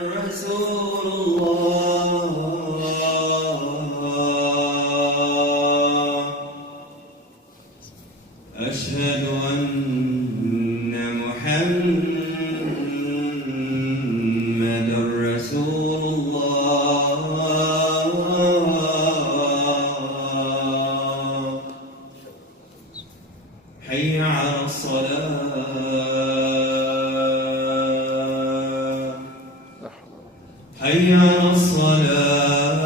رسول الله أشهد أن محمد رسول الله حي على الصلاة حي على الصلاة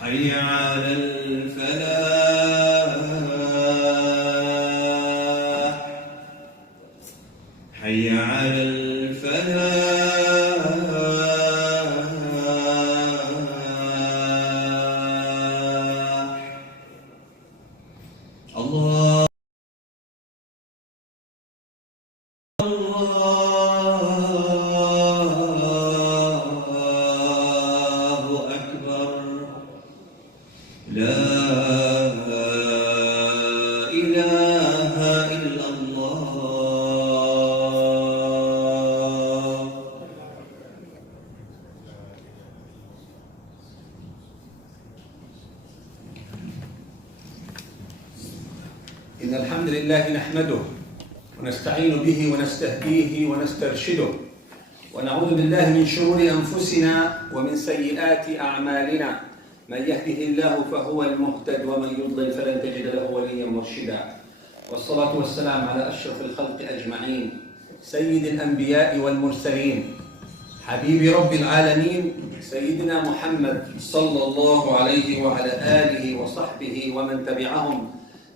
حي على الفلاح حي على الفلاح الله الله أكبر لا إله إلا الله إن الحمد لله نحمده ونستعين به ونستهديه ونسترشده ونعوذ بالله من شرور أنفسنا ومن سيئات أعمالنا من يهده الله فهو المهتد ومن يضلل فلن تجد له وليا مرشدا والصلاة والسلام على أشرف الخلق أجمعين سيد الأنبياء والمرسلين حبيب رب العالمين سيدنا محمد صلى الله عليه وعلى آله وصحبه ومن تبعهم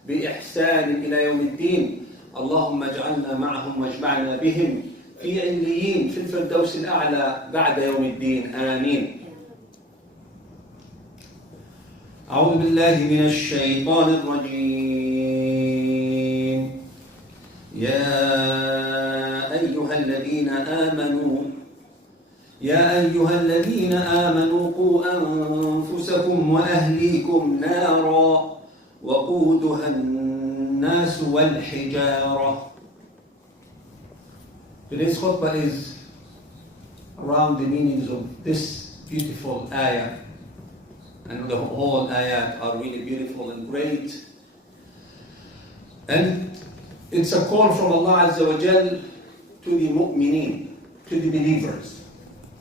بإحسان إلى يوم الدين اللهم اجعلنا معهم واجمعنا بهم في عليين في الفردوس الأعلى بعد يوم الدين آمين. أعوذ بالله من الشيطان الرجيم. يا أيها الذين آمنوا قوا أنفسكم وأهليكم نارا وقودها الناس والحجارة. Today's khutbah is around the meanings of this beautiful ayah, and the whole ayat are really beautiful and great, and it's a call from Allah Azza wa Jal to the mu'mineen, to the believers.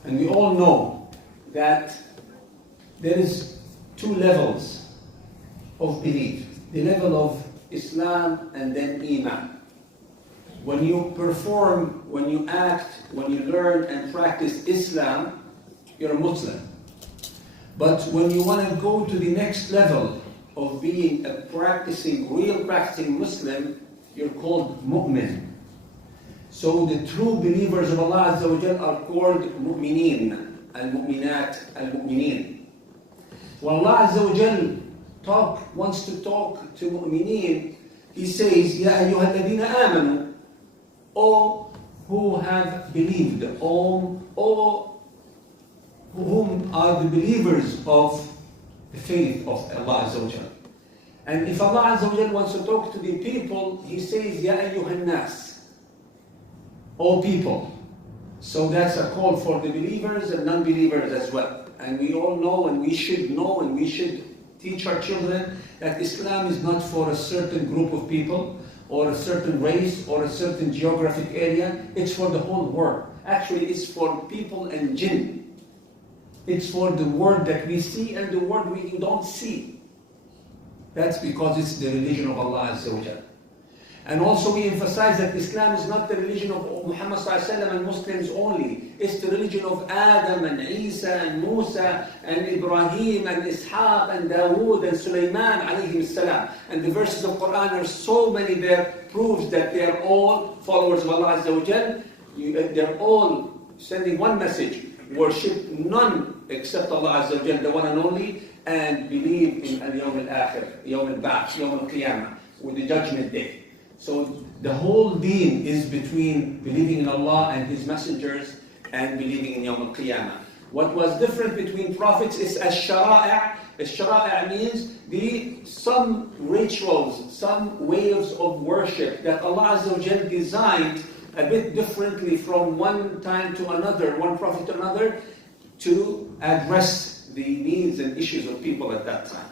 And we all know that there is two levels of belief, the level of Islam and then Iman. When you perform, when you act, when you learn and practice Islam, you're a Muslim. But when you want to go to the next level of being a real practicing Muslim, you're called mu'min. So the true believers of Allah Azza wa Jal are called mu'mineen, al-mu'minat, al-mu'mineen. When Allah Azza wa Jal wants to talk to mu'mineen, He says, Ya ayyuha alladhina amanu, O who have believed, O whom are the believers of the faith of Allah Azza wa Jal. And if Allah Azza wa Jal wants to talk to the people, He says, Ya ayyuhan nas, O people. So that's a call for the believers and non-believers as well. And we all know and we should teach our children that Islam is not for a certain group of people or a certain race or a certain geographic area. It's for the whole world. Actually, it's for people and jinn. It's for the world that we see and the world we don't see. That's because it's the religion of Allah Azza wa Jal. And also we emphasize that Islam is not the religion of Muhammad and Muslims only. It's the religion of Adam and Isa and Musa and Ibrahim and Ishaq and Dawood and Sulaiman alayhim salam. And the verses of Quran are so many there, proves that they are all followers of Allah Azza wa Jal. They're all sending one message: worship none except Allah Azza wa Jal, the one and only, and believe in al-Yawm al-Akhir, Yawm al-Ba'th, Yawm al-Qiyamah, with the judgment day. So the whole deen is between believing in Allah and His messengers and believing in Yawm al-Qiyamah. What was different between prophets is al-shara'i'. Al-shara'i' means some rituals, some ways of worship that Allah Azza wa Jal designed a bit differently from one time to another, one prophet to another, to address the needs and issues of people at that time.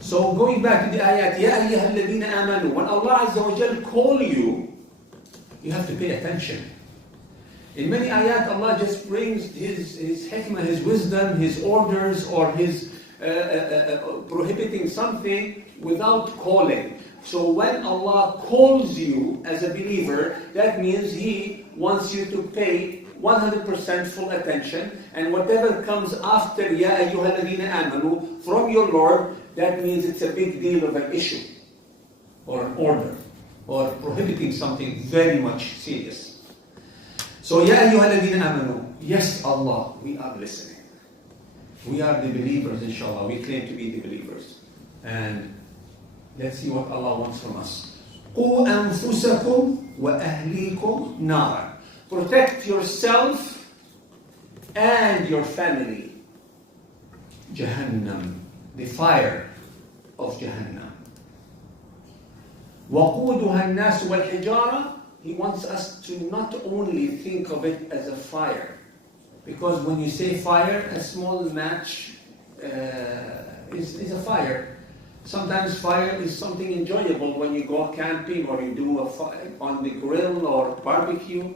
So going back to the ayat, Ya ayyuha alladhina amanu, when Allah Azza wa Jal call you, you have to pay attention. In many ayat, Allah just brings His hikmah, His wisdom, His orders, or His prohibiting something without calling. So when Allah calls you as a believer, that means He wants you to pay 100% full attention, and whatever comes after Ya ayyuha alladhina amanu from your Lord, that means it's a big deal of an issue, or an order, or prohibiting something very much serious. So Ya ayyuha alladhina amanu, yes Allah, we are listening. We are the believers, inshallah. We claim to be the believers. And let's see what Allah wants from us. قُوا أَنفُسَكُمْ وَأَهْلِيكُمْ نَارًا. Protect yourself and your family. Jahannam, the fire of Jahannam. وَقُودُهَا النَّاسُ وَالْحِجَارَةِ. He wants us to not only think of it as a fire, because when you say fire, a small match is a fire. Sometimes fire is something enjoyable when you go camping or you do a fire on the grill or barbecue.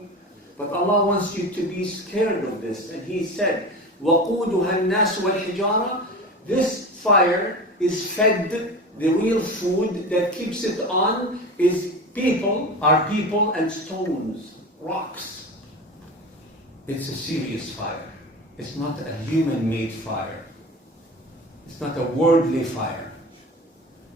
But Allah wants you to be scared of this. And He said, وَقُودُهَا النَّاسُ وَالْحِجَارَةِ. This fire is fed, the real food that keeps it on is people and stones, rocks. It's a serious fire. It's not a human-made fire. It's not a worldly fire.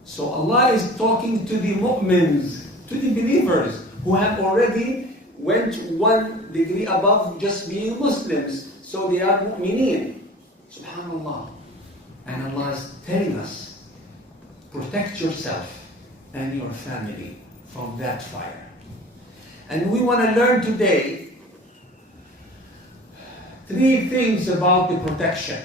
So Allah is talking to the mu'mins, to the believers who have already went one degree above just being Muslims. So they are mu'mineen. Subhanallah. And Allah is telling us, protect yourself and your family from that fire. And we want to learn today 3 things about the protection.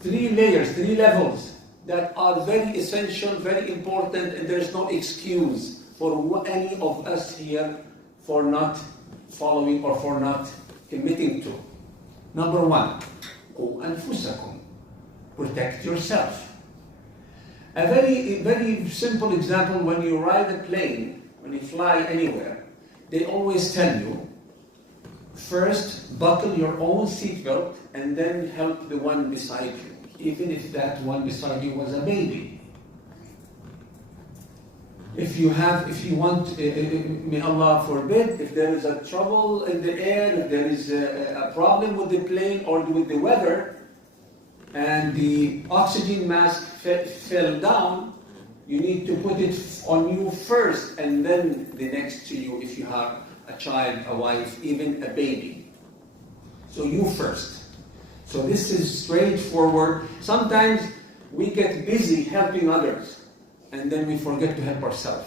3 layers, 3 levels that are very essential, very important, and there's no excuse for any of us here for not following or for not committing to. Number 1, قُوا أَنفُسَكُمْ. Protect yourself. A very simple example, when you ride a plane, when you fly anywhere, they always tell you, first buckle your own seatbelt and then help the one beside you, even if that one beside you was a baby. If you want, may Allah forbid, if there is a trouble in the air, if there is a problem with the plane or with the weather, and the oxygen mask fell down, you need to put it on you first, and then the next to you if you have a child, a wife, even a baby. So you first. So this is straightforward. Sometimes we get busy helping others, and then we forget to help ourselves.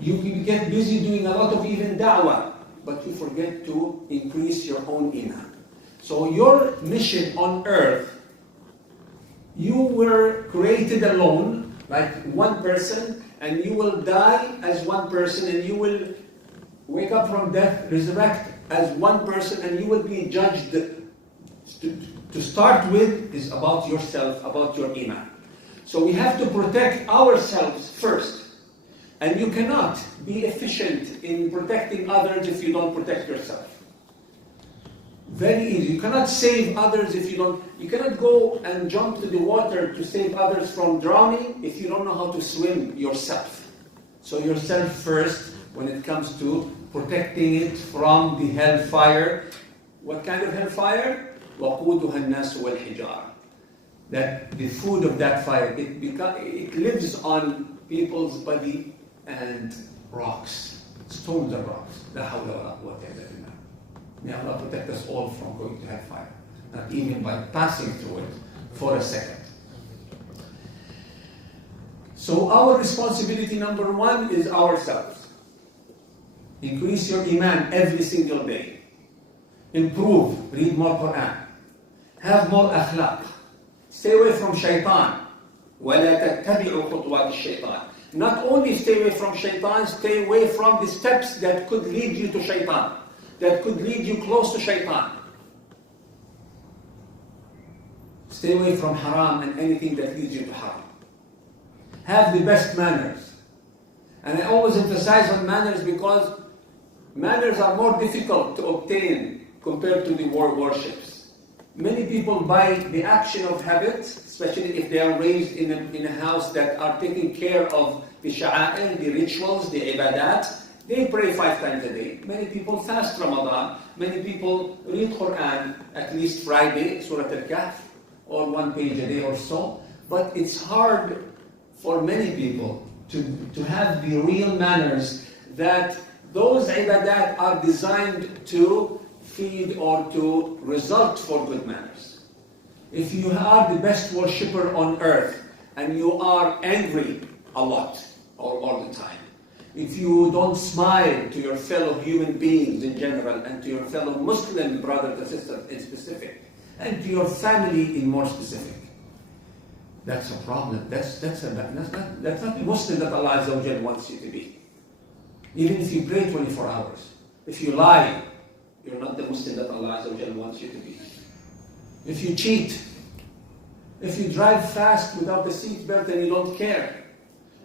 You can get busy doing a lot of even da'wah, but you forget to increase your own iman. So your mission on earth, you were created alone, like one person, and you will die as one person, and you will wake up from death, resurrect as one person, and you will be judged. To start with is about yourself, about your iman. So we have to protect ourselves first. And you cannot be efficient in protecting others if you don't protect yourself. Very easy. You cannot save others if you cannot go and jump to the water to save others from drowning if you don't know how to swim yourself. So yourself first when it comes to protecting it from the hellfire. What kind of hellfire? وَقُودُهَا النَّاسُ وَالْحِجَارَةِ. That the food of that fire, it lives on people's body and rocks, stones and rocks. La hawla wa la quwwata illa billah. May Allah protect us all from going to hellfire, not even by passing through it for a second. So our responsibility number 1 is ourselves. Increase your iman every single day. improve, read more Quran, have more akhlaq, stay away from shaitan. وَلَا تَتَّبِعُوا خُطُوَاتِ الشَّيْطَانِ. Not only stay away from shaitan, stay away from the steps that could lead you to shaitan, that could lead you close to shaitan. Stay away from haram and anything that leads you to haram. Have the best manners. And I always emphasize on manners because manners are more difficult to obtain compared to the worships. Many people, by the action of habit, especially if they are raised in a house that are taking care of the sha'a'ir, the rituals, the ibadat, they pray 5 times a day. Many people fast Ramadan. Many people read Quran at least Friday, Surah Al-Kahf, or 1 page a day or so. But it's hard for many people to have the real manners that those ibadat are designed to feed or to result for good manners. If you are the best worshipper on earth and you are angry a lot or all the time, if you don't smile to your fellow human beings in general and to your fellow Muslim brothers and sisters in specific, and to your family in more specific, that's a problem. That's not the Muslim that Allah Azza wa Jal wants you to be. Even if you pray 24 hours, if you lie, you're not the Muslim that Allah Azza wa Jal wants you to be. If you cheat, if you drive fast without the seatbelt and you don't care,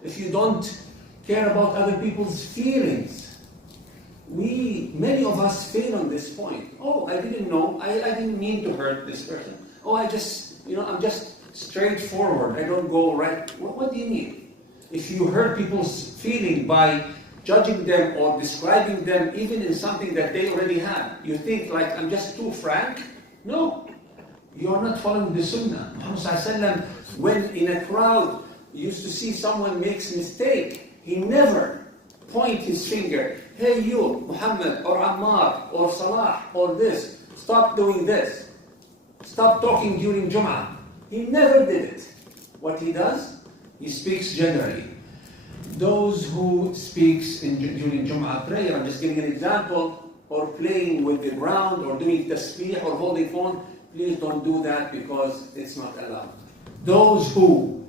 if you don't care about other people's feelings, many of us fail on this point. Oh, I didn't know, I didn't mean to hurt this person. Oh, I'm just straightforward, I don't go right. What do you mean? If you hurt people's feeling by judging them or describing them even in something that they already have, you think like, I'm just too frank? No, you are not following the Sunnah. Muhammad Sallallahu Alaihi Wasallam, when in a crowd, used to see someone makes mistake, he never point his finger, hey you, Muhammad, or Ammar, or Salah, or this, stop doing this. Stop talking during Jum'ah. He never did it. What he does, he speaks generally. Those who speaks during Jum'ah prayer, I'm just giving an example, or playing with the ground, or doing tasbih, or holding phone, please don't do that because it's not allowed. Those who,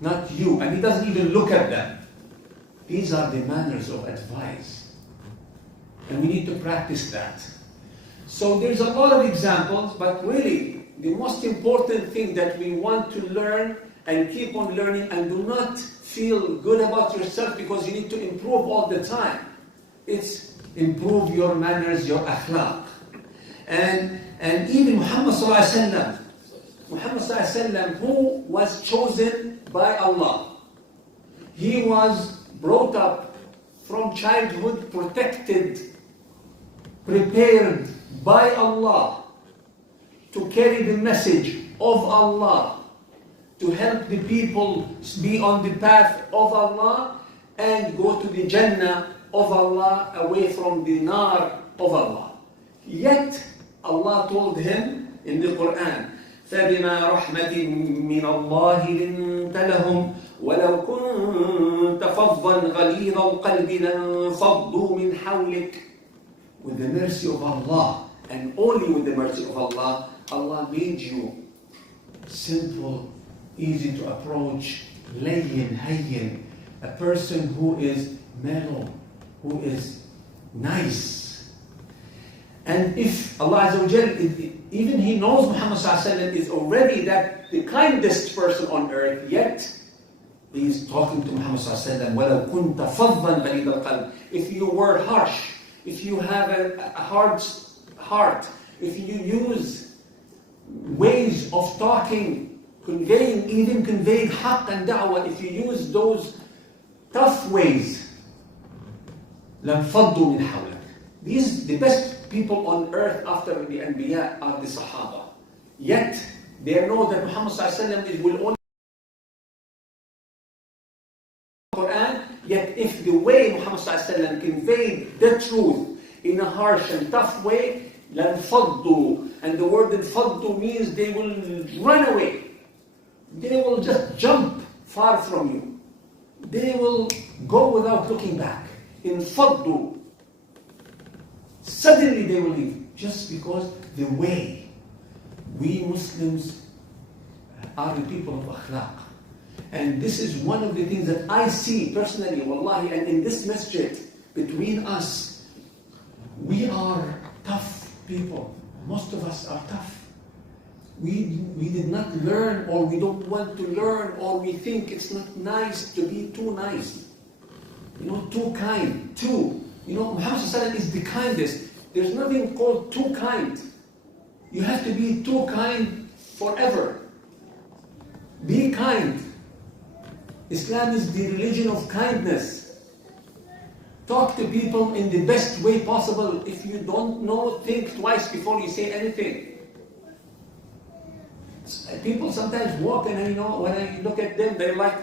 not you, and he doesn't even look at them. These are the manners of advice. And we need to practice that. So there's a lot of examples, but really, the most important thing that we want to learn and keep on learning, and do not feel good about yourself because you need to improve all the time. It's improve your manners, your akhlaq. And even Muhammad Sallallahu Alaihi Wasallam, who was chosen by Allah, he was brought up from childhood, protected, prepared by Allah to carry the message of Allah, to help the people be on the path of Allah and go to the Jannah of Allah, away from the Nar of Allah. Yet Allah told him in the Quran, فَبِمَا رَحْمَةٍ مِّنَ اللَّهِ لِنْتَ لَهُمْ وَلَوْ كُنْتَ فَظًّا غَلِيظَ الْقَلْبِ لَانفَضُّوا مِنْ حَوْلِكَ. With the mercy of Allah, and only with the mercy of Allah, Allah made you simple, easy to approach, layyin, hayyin, a person who is mellow, who is nice. And if Allah Azza wa Jal, even He knows Muhammad Sallallahu Alaihi Wasallam is already the kindest person on earth, yet He is talking to Muhammad Sallallahu Alaihi Wasallam, وَلَوْ كُنْتَ فَظًّا غَلِيظَ الْقَلْبِ. If you were harsh, if you have a hard heart, if you use ways of talking, conveying haqq and da'wah, if you use those tough ways, لَنْفَضُّوا مِنْ حَوْلَكَ. The best people on earth after the Anbiya are the Sahaba. Yet, they know that Muhammad Sallallahu Alaihi Wasallam will only Quran, yet if the way Muhammad Sallallahu Alaihi Wasallam conveyed the truth in a harsh and tough way, لَنْفَضُّوا. And the word انفضوا means they will run away. They will just jump far from you. They will go without looking back. انفضوا. Suddenly they will leave. just because the way we Muslims are the people of akhlaq. And this is one of the things that I see personally, wallahi, and in this masjid, between us, we are tough people. Most of us are tough. We did not learn, or we don't want to learn, or we think it's not nice to be too nice. Too kind, too. Muhammad ﷺ is the kindest. There's nothing called too kind. You have to be too kind forever. Be kind. Islam is the religion of kindness. Talk to people in the best way possible. If you don't know, think twice before you say anything. People sometimes walk and when I look at them, they're like,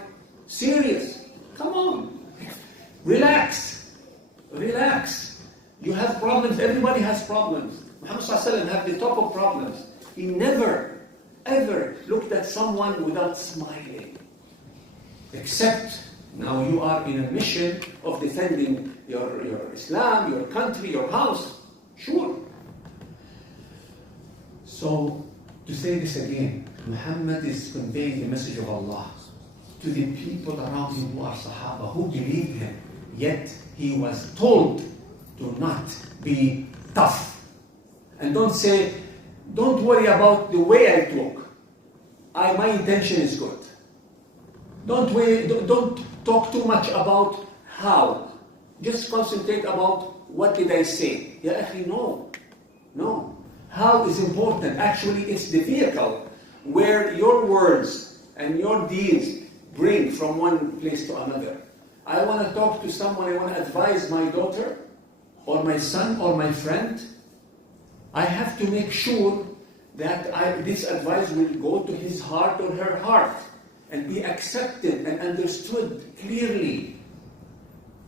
serious. Come on. Relax. Relax. You have problems. Everybody has problems. Muhammad ﷺ had the top of problems. He never, ever looked at someone without smiling. Except now you are in a mission of defending your Islam, your country, your house. Sure. So, to say this again, Muhammad is conveying the message of Allah to the people around him who are Sahaba, who believed him. Yet he was told to not be tough. And don't worry about the way I talk. My intention is good. Don't talk too much about how. Just concentrate about what did I say. Ya akhi, no. How is important. Actually, it's the vehicle where your words and your deeds bring from one place to another. I want to talk to someone, I want to advise my daughter, or my son, or my friend. I have to make sure that this advice will go to his heart or her heart and be accepted and understood clearly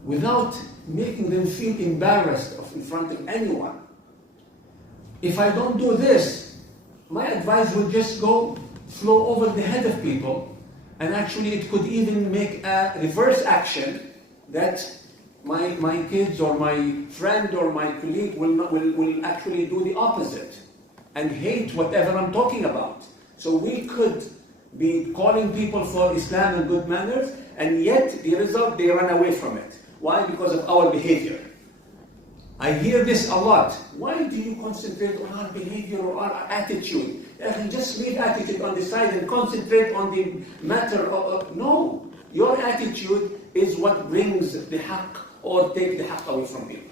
without making them feel embarrassed in front of anyone. If I don't do this, my advice will just flow over the head of people, and actually it could even make a reverse action that my kids or my friend or my colleague will actually do the opposite and hate whatever I'm talking about. So we could be calling people for Islam and good manners, and yet the result, they run away from it. Why? Because of our behavior. I hear this a lot. Why do you concentrate on our behavior or our attitude? Just leave attitude on the side and concentrate on the matter of... No. Your attitude is what brings the haqq or take the haqq away from you.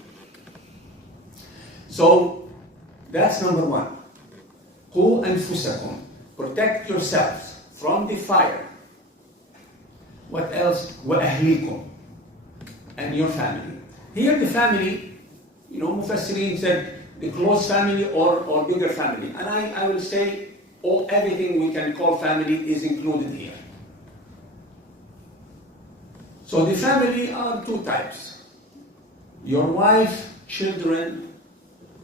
So, that's number one. قُوا أَنفُسَكُمْ. Protect yourselves from the fire. What else? وَأَهْلِيكُمْ. And your family. Here the family, Mufassirin said the close family or bigger family. And I will say everything we can call family is included here. So the family are two types. Your wife, children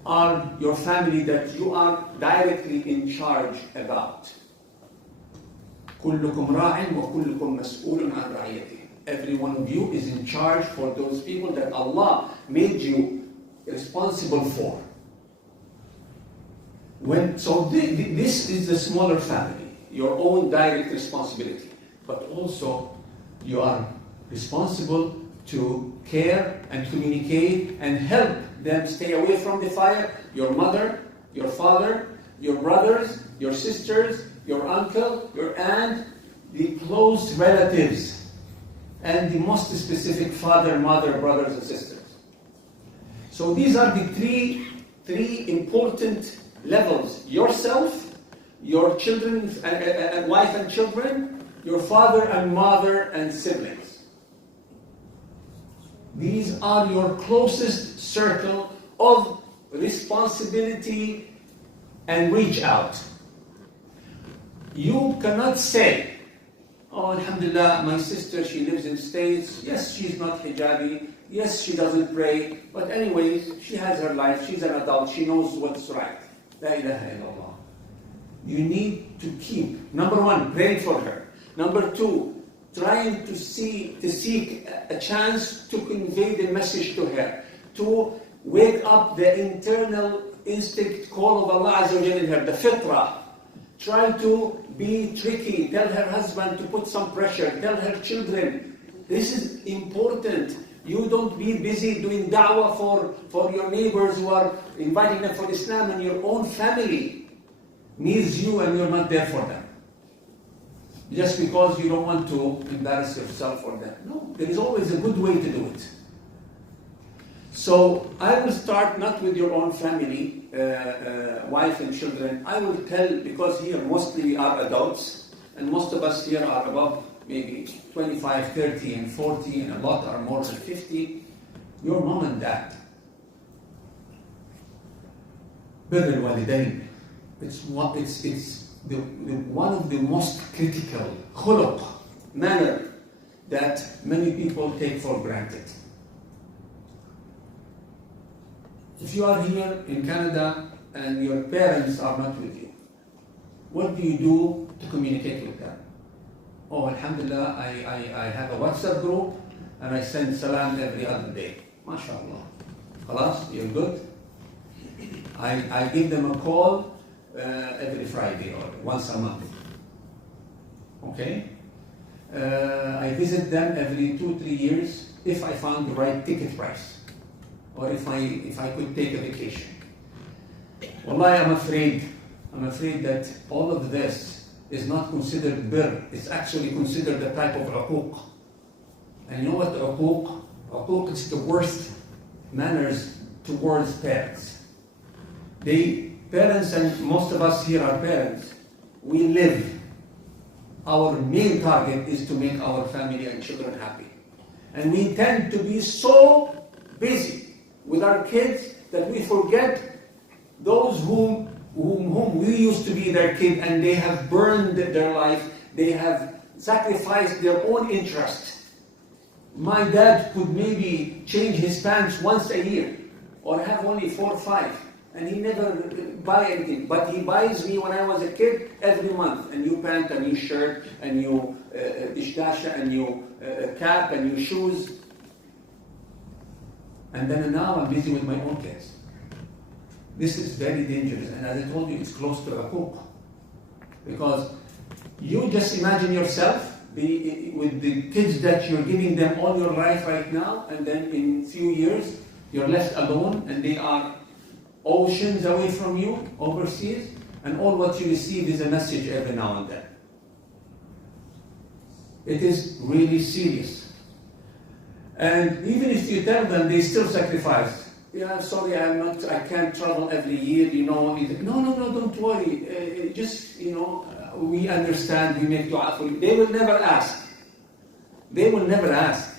are your family that you are directly in charge about. كُلُّكُمْ رَاعٍ وَكُلُّكُمْ مَسْئُولٌ عَنْ رَعِيَّتِهِ. Every one of you is in charge for those people that Allah made you responsible for. This is the smaller family, your own direct responsibility. But also, you are responsible to care and communicate and help them stay away from the fire. Your mother, your father, your brothers, your sisters, your uncle, your aunt, the close relatives, and the most specific father, mother, brothers, and sisters. So these are the three important levels. Yourself, your children, and wife and children, your father and mother and siblings. These are your closest circle of responsibility and reach out. You cannot say, oh, alhamdulillah, my sister, she lives in States. Yes, she's not hijabi. Yes, she doesn't pray. But anyways, she has her life. She's an adult. She knows what's right. La ilaha illallah. You need to keep, number one, praying for her. Number two, trying to seek a chance to convey the message to her, to wake up the internal instinct call of Allah Azza wa Jalla in her, the fitrah. Try to be tricky, tell her husband to put some pressure, tell her children. This is important. You don't be busy doing da'wah for your neighbors who are inviting them for Islam, and your own family needs you and you're not there for them. Just because you don't want to embarrass yourself or them. No, there is always a good way to do it. So I will start not with your own family, wife and children. I will tell, because here mostly we are adults, and most of us here are above maybe 25, 30 and 40, and a lot are more than 50. Your mom and dad. بر الوالدين. It's one of the most critical khuluq, manner that many people take for granted. If you are here in Canada and your parents are not with you, what do you do to communicate with them? Oh, alhamdulillah, I have a WhatsApp group and I send salam every other day. MashaAllah. Khalas, you're good? I give them a call every Friday or once a month. Okay? I visit them every 2-3 years if I found the right ticket price, or if I could take a vacation. Wallahi, I'm afraid that all of this is not considered birr. It's actually considered a type of uquq. And you know what uquq? Uquq is the worst manners towards parents. Parents, and most of us here are parents, we live. Our main target is to make our family and children happy. And we tend to be so busy with our kids that we forget those whom we used to be their kid, and they have burned their life, they have sacrificed their own interest. My dad could maybe change his pants once a year, or have only 4 or 5. And he never buy anything, but he buys me when I was a kid every month a new pant, a new shirt, a new dishdasha, a new cap, a new shoes. And then now I'm busy with my own kids. This is very dangerous, and as I told you, it's close to uquq. Because you just imagine yourself with the kids that you're giving them all your life right now, and then in a few years you're left alone and they are oceans away from you, overseas, and all what you receive is a message every now and then. It is really serious. And even if you tell them, they still sacrifice. Yeah, sorry, I can't travel every year, No, don't worry. Just, we understand, we make dua for you. They will never ask. They will never ask.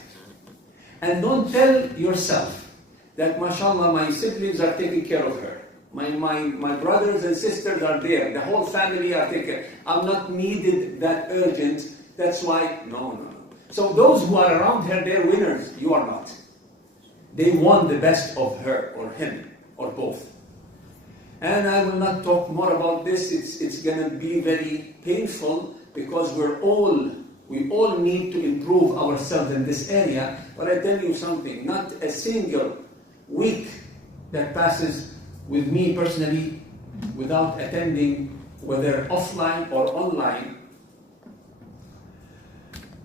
And don't tell yourself that, mashallah, my siblings are taking care of her. My brothers and sisters are there. The whole family are taken care. I'm not needed that urgent. That's why, no. So those who are around her, they're winners. You are not. They want the best of her or him or both. And I will not talk more about this. It's going to be very painful because we all need to improve ourselves in this area. But I tell you something, not a single week that passes with me personally without attending, whether offline or online,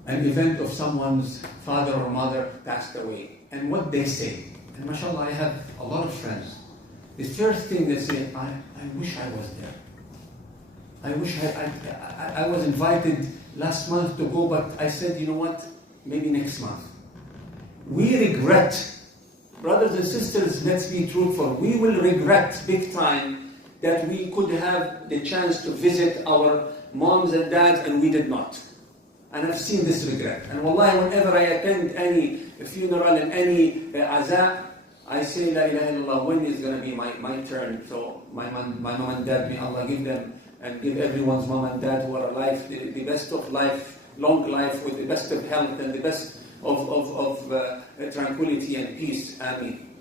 an event of someone's father or mother passed away, and what they say. And mashallah, I have a lot of friends. The first thing they say, I wish I was there. I wish I was invited last month to go, but I said, you know what, maybe next month. We regret. Brothers and sisters, let's be truthful. We will regret big time that we could have the chance to visit our moms and dads and we did not. And I've seen this regret. And wallahi, whenever I attend any funeral and any aza, I say, La ilaha illallah, when is going to be my turn? So my mom and dad, may Allah give them and give everyone's mom and dad who are alive the best of life, long life, with the best of health and the best of tranquility and peace. Ameen.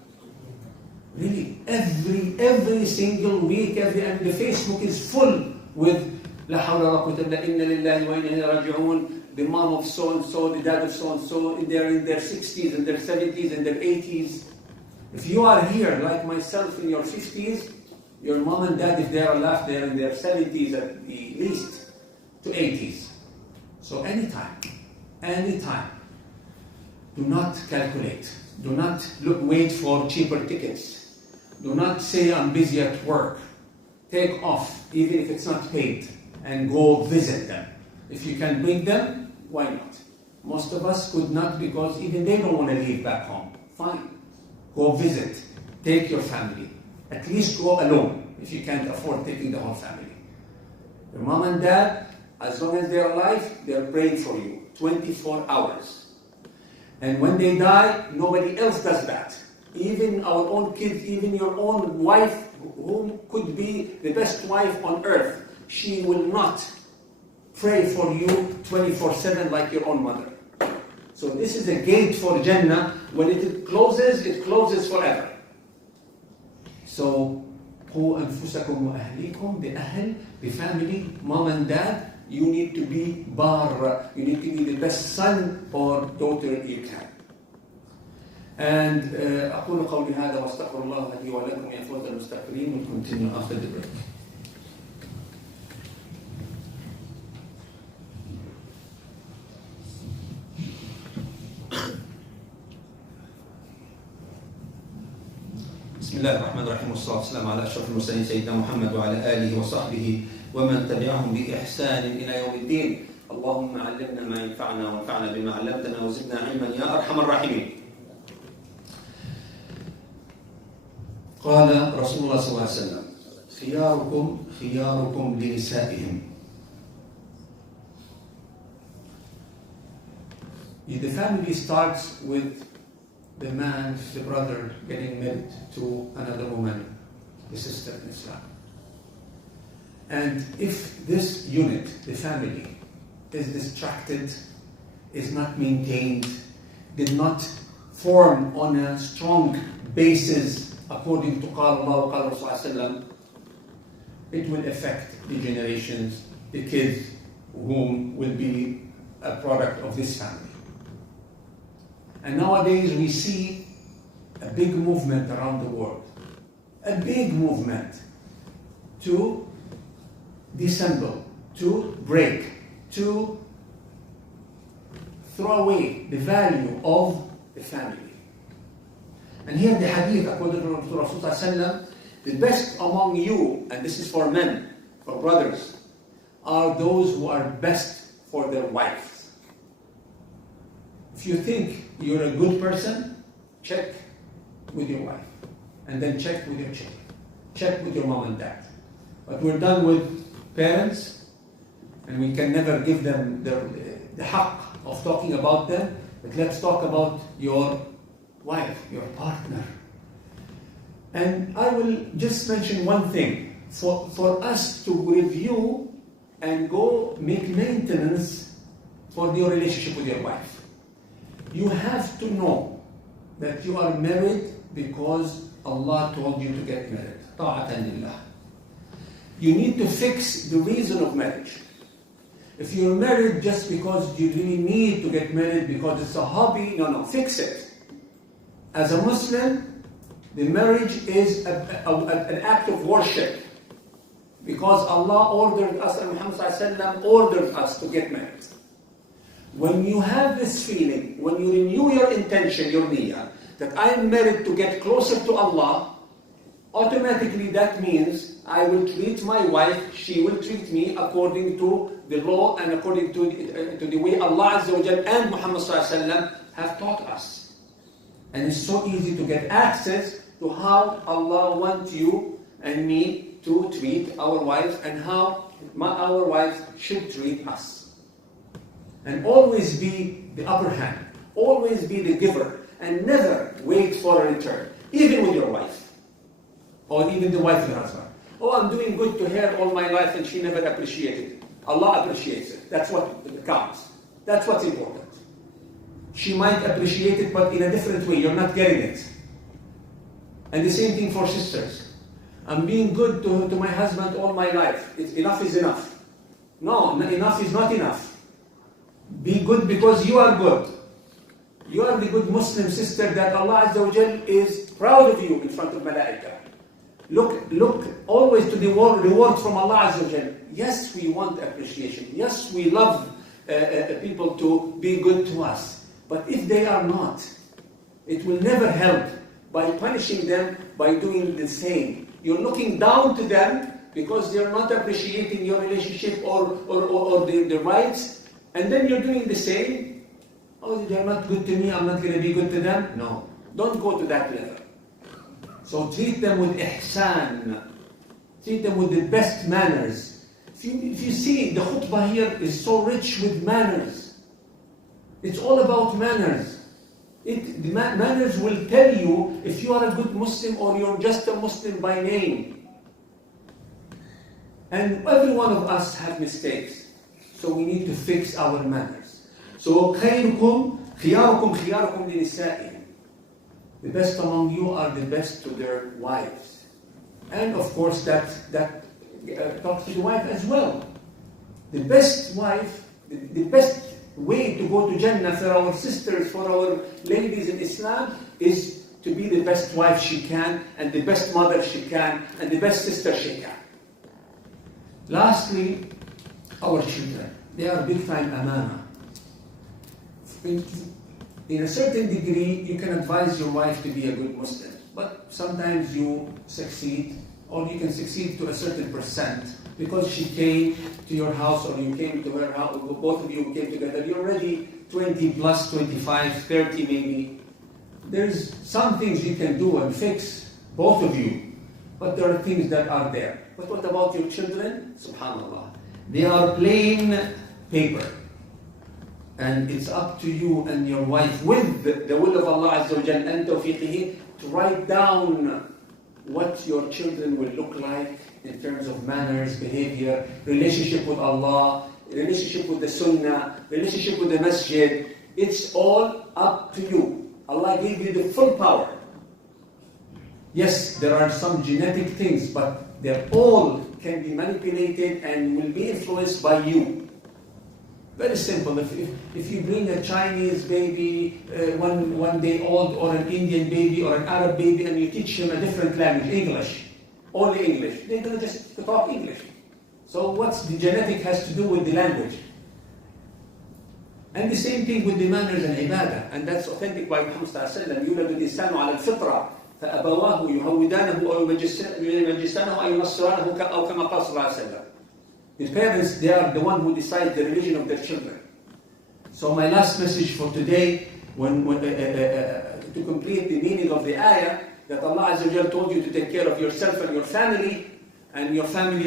Really, every single week, and the Facebook is full with La hawla wa quwwata illa inna lillahi wa inna ilayhi raji'un. The mom of so and so, the dad of so and so, they're in their 60s and their 70s and their 80s. If you are here like myself in your 50s, Your mom and dad, if they are alive, they're in their 70s at the least to 80s. So anytime. Do not calculate. Do not wait for cheaper tickets. Do not say I'm busy at work. Take off, even if it's not paid, and go visit them. If you can bring them, why not? Most of us could not because even they don't want to leave back home. Fine. Go visit. Take your family. At least go alone if you can't afford taking the whole family. Your mom and dad, as long as they're alive, they're praying for you 24 hours. And when they die, nobody else does that. Even our own kids, even your own wife, who could be the best wife on earth, she will not pray for you 24/7 like your own mother. So this is a gate for Jannah. When it closes forever. So, قُوا أَنفُسَكُمْ وَأَهْلِيكُمْ, the ahl, the family, mom and dad, you need to be bar. You need to be the best son or daughter you can. And أقول قولي هذا واستغفر الله لي ولكم يا فوز المستغفرين. We'll continue after the break. بسم الله الرحمن الرحيم والصلاة والسلام على أشرف المرسلين سيدنا محمد وعلى آله وصحبه ومن تبعهم بإحسان إلى يوم الدين. اللهم علمنا ما ينفعنا وانفعنا بما علمتنا وزدنا علما يا أرحم الراحمين. قال رسول الله صلى الله عليه وسلم خياركم لنسائهم. The family starts with the man, the brother, getting married to another woman, the sister in Islam. And if this unit, the family, is distracted, is not maintained, did not form on a strong basis according to قال الله وقال رسول الله صلى الله عليه وسلم, it will affect the generations, the kids whom will be a product of this family. And nowadays we see a big movement around the world, a big movement to dissemble, to break, to throw away the value of the family. And here the hadith, according to Rasulullah, the best among you, and this is for men, for brothers, are those who are best for their wives. If you think you're a good person, check with your wife. And then check with your children. Check with your mom and dad. But we're done with parents, and we can never give them the haqq of talking about them. But let's talk about your wife, your partner. And I will just mention one thing. For us to review and go make maintenance for your relationship with your wife. You have to know that you are married because Allah told you to get married. Ta'atan lillah. You need to fix the reason of marriage. If you're married just because you really need to get married because it's a hobby, no, fix it. As a Muslim, the marriage is an act of worship because Allah ordered us, and Muhammad ﷺ ordered us to get married. When you have this feeling, when you renew your intention, your niyyah, that I am married to get closer to Allah, automatically that means I will treat my wife, she will treat me according to the law and according to the way Allah Azza wa Jal and Muhammad ﷺ have taught us. And it's so easy to get access to how Allah wants you and me to treat our wives and how our wives should treat us. And always be the upper hand, always be the giver, and never wait for a return, even with your wife, or even the wife of your husband. Oh, I'm doing good to her all my life and she never appreciated it. Allah appreciates it. That's what counts. That's what's important. She might appreciate it, but in a different way. You're not getting it. And the same thing for sisters. I'm being good to my husband all my life. Enough is enough. No, enough is not enough. Be good because you are good. You are the good Muslim sister that Allah Azza wa Jal is proud of you in front of Malaika. Look always to the reward from Allah Azza wa Jal. Yes, we want appreciation. Yes, we love people to be good to us. But if they are not, it will never help by punishing them by doing the same. You're looking down to them because they're not appreciating your relationship or the rights, and then you're doing the same. Oh, they're not good to me, I'm not going to be good to them. No, don't go to that level. So treat them with ihsan. Treat them with the best manners. If you see, the khutbah here is so rich with manners. It's all about manners. The manners will tell you if you are a good Muslim or you're just a Muslim by name. And every one of us have mistakes. So we need to fix our manners. So خيركم خياركم خياركم لنسائهم. The best among you are the best to their wives. And of course that talks to the wife as well. The best wife, the best way to go to Jannah for our sisters, for our ladies in Islam, is to be the best wife she can, and the best mother she can, and the best sister she can. Lastly, our children. They are big time amana. In a certain degree, you can advise your wife to be a good Muslim, but sometimes you succeed, or you can succeed to a certain percent, because she came to your house or you came to her house, both of you came together, you're already 20 plus, 25, 30 maybe. There's some things you can do and fix, both of you, but there are things that are there. But what about your children? Subhanallah. They are plain paper. And it's up to you and your wife, with the will of Allah Azza wa Jal and tawfiqihi, to write down what your children will look like in terms of manners, behavior, relationship with Allah, relationship with the Sunnah, relationship with the Masjid. It's all up to you. Allah gave you the full power. Yes, there are some genetic things, but they all can be manipulated and will be influenced by you. Very simple. If you bring a Chinese baby, 1 day old, or an Indian baby, or an Arab baby, and you teach him a different language, English, only English, they're going to just talk English. So what's the genetic has to do with the language? And the same thing with the manners and ibadah. And that's authentic by Muhammad sallallahu alayhi wa sallam. يولد الإنسان على الفطرة فأبواه يهودانه أو يمجسانه أو ينصرانه أو كما قال صلى الله عليه وسلم. The parents, they are the one who decide the religion of their children. So my last message for today, to complete the meaning of the ayah, that Allah Azza wa Jal told you to take care of yourself and your family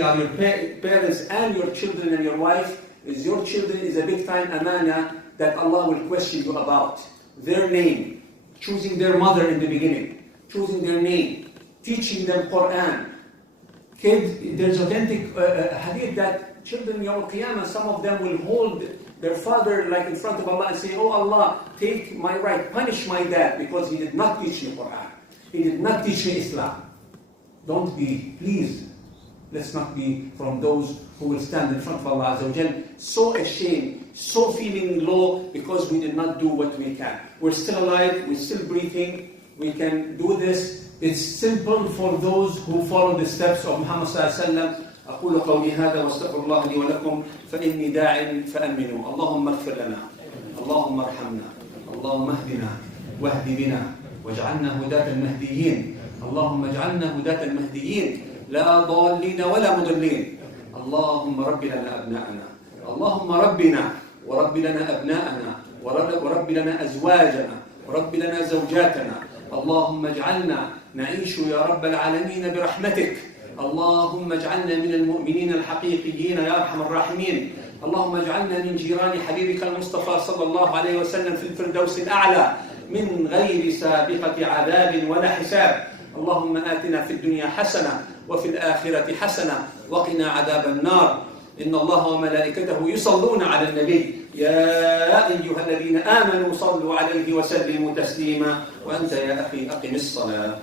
are your parents and your children and your wife, is your children is a big time amana that Allah will question you about. Their name, choosing their mother in the beginning, choosing their name, teaching them Quran. Kids, there's authentic hadith that children Yawm al-Qiyamah, some of them will hold their father like in front of Allah and say, oh Allah, take my right, punish my dad because he did not teach me Quran. He did not teach me Islam. Don't be, please, let's not be from those who will stand in front of Allah Azza wa Jal so ashamed, so feeling low because we did not do what we can. We're still alive, we're still breathing, we can do this. It's simple for those who follow the steps of Muhammad sallallahu alaihi wasallam. أقول قولي هذا واستغفر الله لي ولكم فإني داع فأمنوا. اللهم اغفر لنا، اللهم ارحمنا، اللهم اهدنا واهد بنا واجعلنا هداة المهديين. اللهم اجعلنا هداة المهديين لا ضالين ولا مضلين. اللهم رب لنا أبناءنا، اللهم ربنا ورب لنا أبناءنا ورب لنا أزواجنا ورب لنا زوجاتنا. اللهم اجعلنا نعيش يا رب العالمين برحمتك. اللهم اجعلنا من المؤمنين الحقيقيين يا أرحم الراحمين. اللهم اجعلنا من جيران حبيبك المصطفى صلى الله عليه وسلم في الفردوس الأعلى من غير سابقة عذاب ولا حساب. اللهم آتنا في الدنيا حسنة وفي الآخرة حسنة وقنا عذاب النار. إن الله وملائكته يصلون على النبي يا أيها الذين آمنوا صلوا عليه وسلموا تسليما. وأنت يا أخي أقم الصلاة.